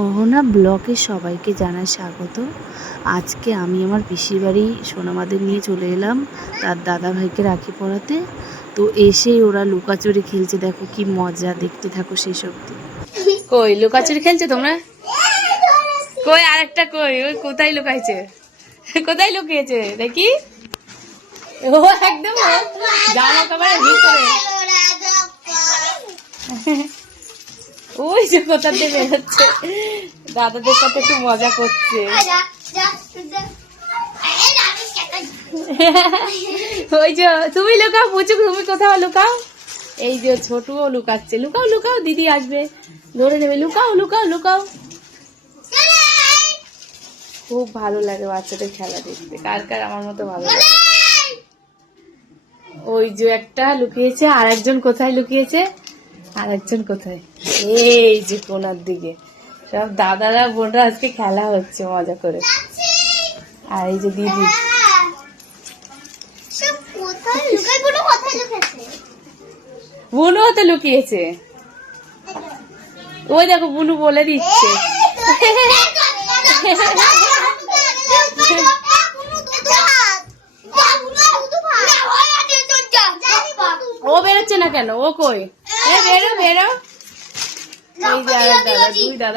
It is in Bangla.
অহনা ব্লকে সবাইকে জানাই স্বাগত। আজকে আমি আমার পিসির বাড়ি সোনামাদের নিয়ে চলে এলাম তার দাদা ভাইকে রাখি পরাতে তো এসে ওরা লুকাচুরি খেলছে, দেখো কি মজা, দেখতে থাকো অব্দি কই, লুকাচুরি খেলছে তোমরা? কই, আরেকটা কই, ওই কোথায় লুকাইছে? কোথায় লুকিয়েছে? দেখি। ও, একদম জামা কাপড়ের ভিতরে। ওই যে কোথা থেকে বেরোচ্ছে দাদাদের সাথে একটু মজা করছে। ওই যে, তুমি লুকাও পুচুক তুমি কোথাও লুকাও। এই যে ছোটুও লুকাচ্ছে। লুকাও লুকাও, দিদি আসবে। ধরে নেবে, লুকাও লুকাও লুকাও। খুব ভালো লাগে বাচ্চাদের খেলা দেখতে। কার কার আমার মতো ভালো লাগে? ওই যে একটা লুকিয়েছে আর একজন কোথায় লুকিয়েছে? আর একজন কোথায়? এই যে কোনার দিকে। সব দাদারা বোনরা আজকে খেলা হচ্ছে মজা করে। আর এই যে দিদি। বুনু তো লুকিয়েছে। ওই দেখো বুনু বলে দিচ্ছে। ও বেরোচ্ছে না কেন? ও কই? বেরো বেরো। এই দাদা দাদা দুই দাদা।